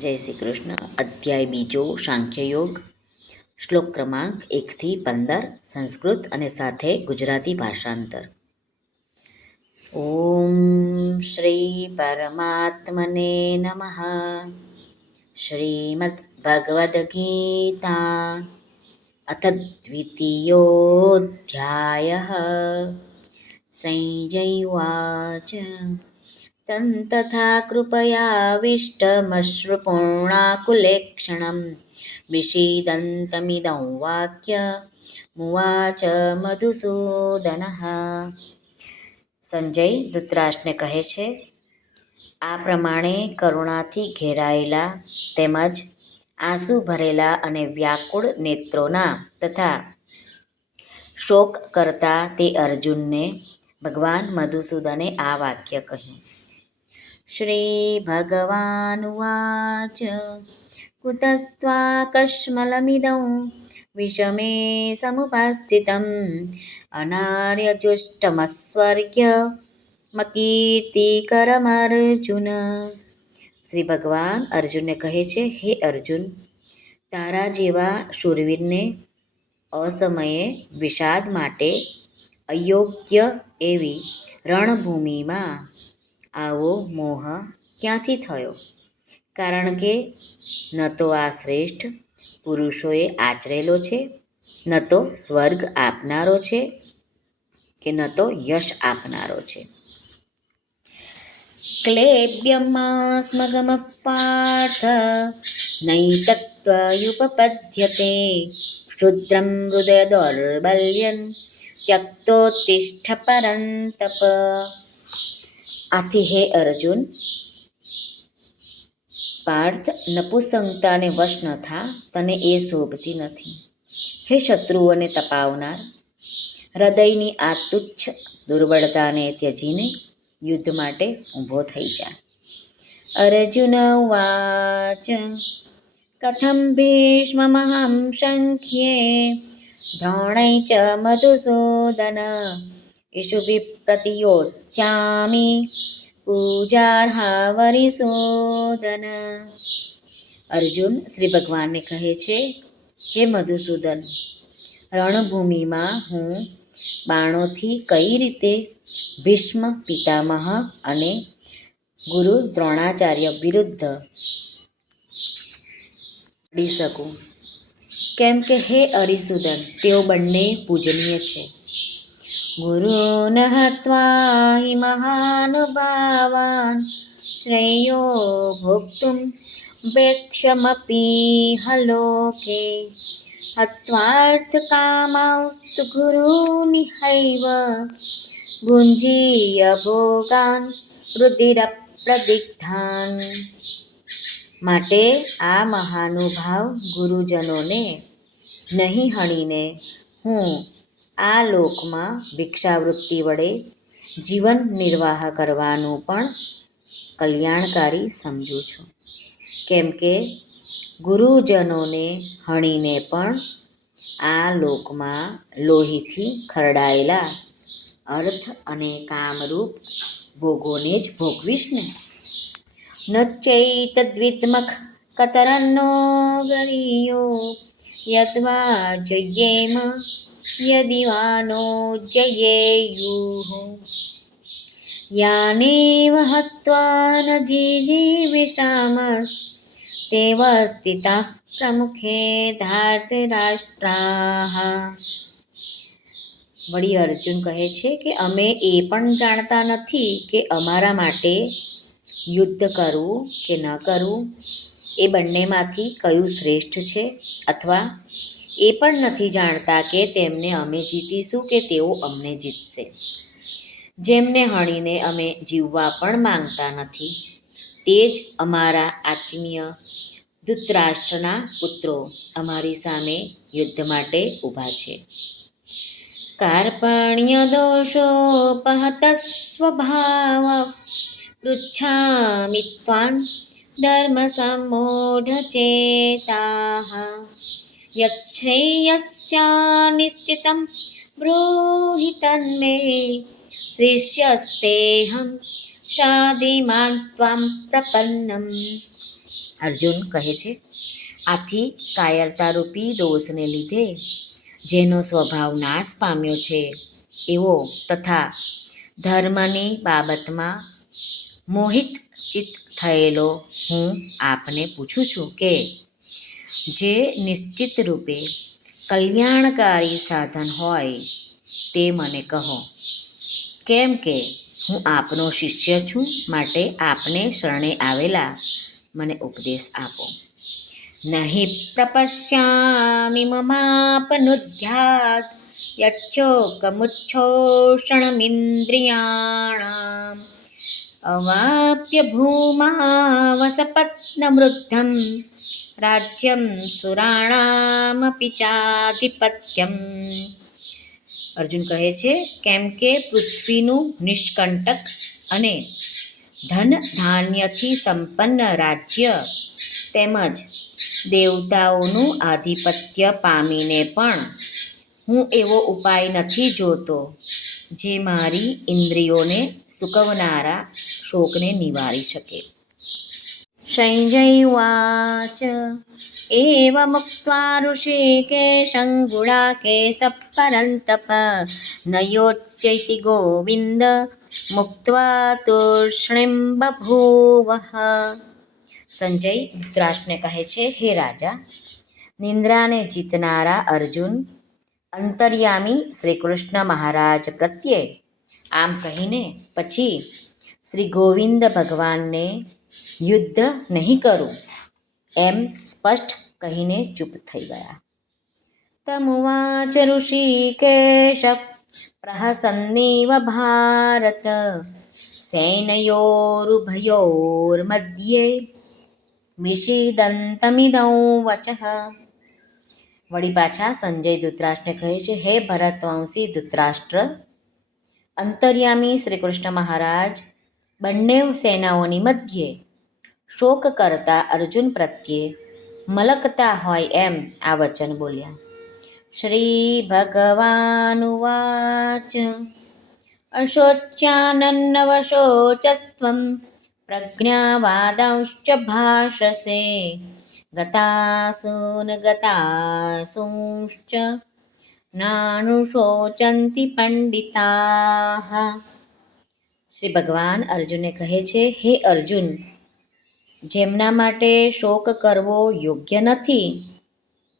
જય શ્રી કૃષ્ણ. અધ્યાય બીજો, સાંખ્યયોગ. શ્લોક ક્રમાંક એકથી પંદર, સંસ્કૃત અને સાથે ગુજરાતી ભાષાંતર. ઓમ શ્રી પરમાત્મને નમ. શ્રીમદ ભગવદ્ ગીતા. અથ દ્વિતીયોધ્યાય. સંજય तं तथा कृपयाविष्टमश्रुपूर्णाकुलेक्षणं विषीदन्तमिदं વાક્યમુવાચ મધુસૂદનઃ સંજય ધૃતરાષ્ટ્રને કહે છે આ પ્રમાણે કરુણાથી ઘેરાયેલા તેમજ આંસુ ભરેલા અને વ્યાકુળ નેત્રોના તથા શોક કરતા તે અર્જુનને ભગવાન મધુસૂદને આ વાક્ય કહ્યું श्रीभगवानुवाच कुतस्त्वाकश्मलमिदं विषमे समुपस्थितम् અનાર્યજુષ્ટમસ્વર્ગ્યમકીર્તિકરમર્જુન શ્રી ભગવાન અર્જુનને કહે છે હે અર્જુન તારા જેવા શૂરવીરને અસમયે વિષાદ માટે અયોગ્ય એવી રણભૂમિમાં આવો મોહ ક્યાંથી થયો? કારણ કે ન તો આ શ્રેષ્ઠ પુરુષોએ આચરેલો છે, ન તો સ્વર્ગ આપનારો છે કે ન તો યશ આપનારો છે. ક્લેબ્યમાસ્મગમ પાર્થ, નૈતત્વયુપપદ્યતે, ક્ષુદ્રમ હૃદય દૌર્બલ્યન ત્યક્તોત્તિષ્ઠ પરંતપ આથી હે અર્જુન. પાર્થ નપુસંગતાને વશ ન થા, તને એ શોભતી નથી. હે શત્રુઓને તપાવનાર, હૃદયની આ તુચ્છ દુર્બળતાને ત્યજીને યુદ્ધ માટે ઊભો થઈ જા. અર્જુન વાચ, કથમ ભીષ્મમહં શંખ્યે, દ્રોણૈ ચ મધુસૂદન ઈશુભિ પ્રતિયોત્સ્યામિ પૂજાર્હા વરિસૂદન અર્જુન શ્રી ભગવાનને કહે છે, હે મધુસૂદન, રણભૂમિમાં હું બાણોથી કઈ રીતે ભીષ્મ પિતામહ અને ગુરુ દ્રોણાચાર્ય વિરુદ્ધ લડી શકું? કેમ કે હે અરિસુદન, તેઓ બંને પૂજનીય છે. ગુરુન હત્વા હિ મહાનુભાવાન શ્રેયો ભોક્તુમ વેક્ષમપી હલોકે હત્વાર્થકામાસ્તુ ગુરુનિહૈવ ગુંજીય ભોગાન રુધિરપ્રદિગ્ધાન માટે આ મહાનુભાવ ગુરુજનોને નહીં હણીને હું આ લોકમાં ભિક્ષાવૃત્તિ વડે જીવન નિર્વાહ કરવાનું પણ કલ્યાણકારી સમજું છું. કેમ કે ગુરુજનોને હણીને પણ આ લોકમાં લોહીથી ખરડાયેલા અર્થ અને કામરૂપ ભોગોને જ ભોગવીશ ને? નચૈતદ્વિદ્મખ કતરન્નો ગરીયો યત્વા જયેમ યદિવાનો जयेयुः। હત્વા ન જીજીવિષામસ્ તેવ સ્થિતા પ્રમુખે ધાર્તરાષ્ટ્રાહ વળી અર્જુન કહે છે કે અમે એ પણ જાણતા નથી કે અમારા માટે યુદ્ધ કરવું કે ન કરવું એ બંનેમાંથી કયું શ્રેષ્ઠ છે? અથવા એ પણ નથી જાણતા કે તેમને અમે જીતીશું કે તેઓ અમને જીતશે. જેમને હણીને અમે જીવવા પણ માંગતા નથી. તે જ અમારા આત્મીય ધૃતરાષ્ટ્રના પુત્રો અમારી સામે યુદ્ધ માટે ઊભા છે. કાર્પણ્ય દોષોપહત સ્વભાવ પૃચ્છામિ ત્વાન ધર્મ સમૂઢચેતાઃ યચ્છ્રેયસ્યા બ્રૂહિ તન્મે શિષ્યસ્તેહં શાધિમાન ત્વાં પ્રપન્નમ અર્જુન કહે છે, આથી કાયરતારૂપી દોષને લીધે જેનો સ્વભાવ નાશ પામ્યો છે, એવો તથા ધર્મની બાબતમાં મોહિત ચિત્ત થયેલો હું આપને પૂછું છું કે જે નિશ્ચિત રૂપે કલ્યાણકારી સાધન હોય તે મને કહો. કેમ કે હું આપનો શિષ્ય છું માટે આપને શરણે આવેલા મને ઉપદેશ આપો. નહીં પ્રપશ્યામિ મમાપનુધ્યાત યચ્છોકમુચ્છોષણમિન્દ્રિયાણામ. અવાપ્ય ભૂમાવસપત્નમૃદ્ધમ રાજ્યમ सुराणामपि चाधिपत्यम्। અર્જુન કહે છે કેમ કે પૃથ્વીનું નિષ્કંટક અને ધન ધાન્યથી સંપન્ન રાજ્ય તેમજ દેવતાઓનું આધિપત્ય પામીને પણ હું એવો ઉપાય નથી જોતો જે મારી ઇન્દ્રિયોને સુકવનારા શોકને નિવારી શકે. સંજયવાચ એવમુક્ત્વા ઋષિકેશં ગુડાકેશः પરन्तપ પરંતપ યોત્સ્યૈતિ ગોવિંદ મુક્વા તૂષ્ણીં બભૂવઃ સંજય ધૃતરાષ્ટ્રને કહે છે, હે રાજા, નિંદ્રાને જીતનારા અર્જુન, અંતર્યામી શ્રી કૃષ્ણ મહારાજ પ્રત્યે આમ કહીને પછી શ્રી ગોવિંદ ભગવાનને યુદ્ધ નહીં કરું, એમ સ્પષ્ટ કહીને ચૂપ થઈ ગયા. તમુવાચ ઋષિકેશ પ્રહસન્નીવ ભારત, સૈનયોરુભયોર્મધ્યે વિષીદંતમિદૌ વચઃ. વળી પાછા સંજય ધૃતરાષ્ટ્રને કહે છે, હે ભરતવંશી ધૃતરાષ્ટ્ર, અંતર્યામી શ્રીકૃષ્ણ મહારાજ બંને સેનાઓની મધ્યે. શોક કરતા અર્જુન પ્રત્યે મલકતા હોય એમ આ વચન બોલ્યા. શ્રી ભગવાનુવાચ અશોચ્યાનન્નવશોચસ્ત્વં પ્રજ્ઞાવાદાંશ્ચ ભાષસે, ગતાસૂન ગતાસૂંશ્ચ, નાનુશોચંતિ પંડિતાઃ શ્રી ભગવાન અર્જુનને કહે છે, હે અર્જુન, જેમના માટે શોક કરવો યોગ્ય નથી,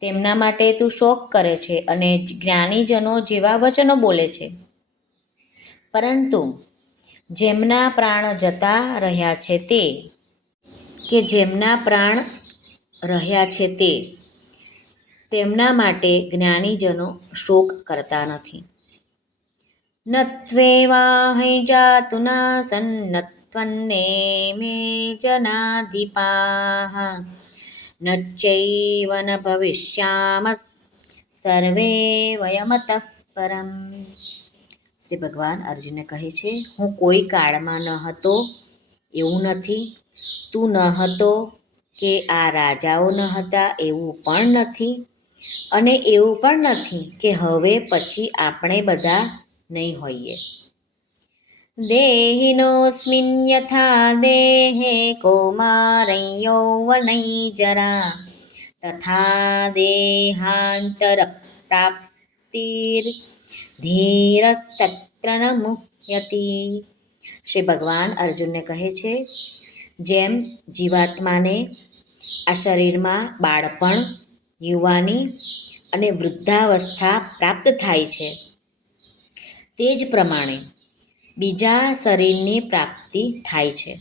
તેમના માટે તું શોક કરે છે અને જ્ઞાનીજનો જેવા વચનો બોલે છે. પરંતુ જેમના પ્રાણ જતા રહ્યા છે તે, કે જેમના પ્રાણ રહ્યા છે તે, તેમના માટે જ્ઞાનીજનો શોક કરતા નથી. નત્વેવાહૈ જાતુ નાસન નત્વન્ને મે જનાધિપાઃ નચ્ચૈવ ન ભવિષ્યામસ સર્વે વયમતઃ પરમ શ્રી ભગવાન અર્જુને કહે છે, હું કોઈ કાળમાં ન હતો, એવું નથી. તું ન હતો કે આ રાજાઓ ન હતા, એવું પણ નથી. અને એવું પણ નથી કે હવે પછી આપણે બધા નહીં હોઈએ. દેહિનોસ્મિન યથા દેહે કૌમારં યૌવનૈ જરા. તથા દેહાંતરપ્રાપ્તિર ધીરસ્તત્ર ન મુહ્યતિ. શ્રી ભગવાન અર્જુનને કહે છે જેમ જીવાત્માને આ શરીરમાં બાળપણ યુવાની અને વૃદ્ધાવસ્થા પ્રાપ્ત થાય છે તે જ પ્રમાણે બીજા શરીરની પ્રાપ્તિ થાય છે.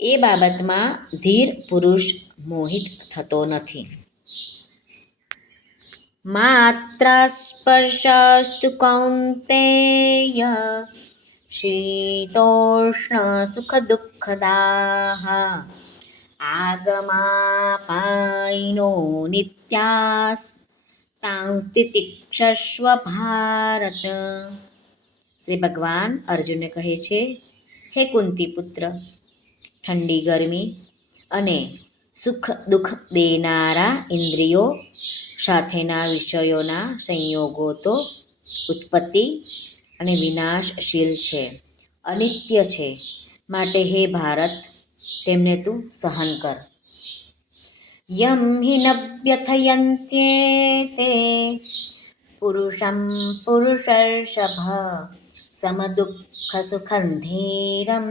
એ બાબતમાં ધીર પુરુષ મોહિત થતો નથી. માત્ર સ્પર્શસ્તુ કૌંતેય શીતોષ્ણ સુખ દુઃખદાહ આગમાપાયનો નિત્યાસ તાંસ્તિતિક્ષસ્વ ભારત શ્રી ભગવાન અર્જુનને કહે છે, હે કુંતી પુત્ર ઠંડી ગરમી અને સુખ દુઃખ દેનારા ઇન્દ્રિયો સાથેના વિષયોના સંયોગો તો ઉત્પત્તિ અને વિનાશશીલ છે, અનિત્ય છે. માટે હે ભારત, તેમને તું સહન કર. યમ હિ ન તે પુરુષમ પુરુષર્ષભ. સમદુઃખસુખં धीरं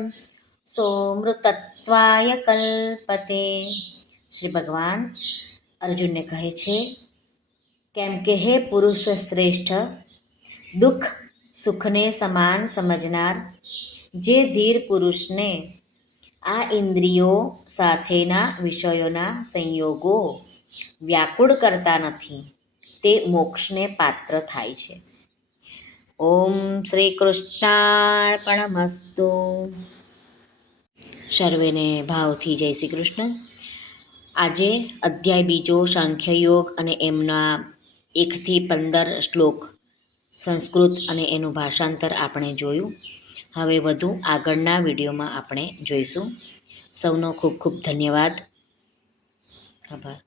સોમૃતત્વાય કલ્પતે શ્રી ભગવાન અર્જુનને કહે છે કેમ કે હે પુરુષ શ્રેષ્ઠ દુઃખ સુખને સમાન સમજનાર જે ધીર પુરુષને આ ઇન્દ્રિયો સાથેના વિષયોના સંયોગો વ્યાકુળ કરતા નથી તે મોક્ષને પાત્ર થાય છે ઓમ શ્રી કૃષ્ણાર્પણમસ્તુ સર્વેને ભાવથી જય શ્રી કૃષ્ણ આજે અધ્યાય બીજો સાંખ્યયોગ અને એમના એકથી પંદર શ્લોક સંસ્કૃત અને એનું ભાષાંતર આપણે જોયું. હવે વધુ આગળના વિડીયોમાં આપણે જોઈશું. સૌનો ખૂબ ખૂબ ધન્યવાદ. આભાર.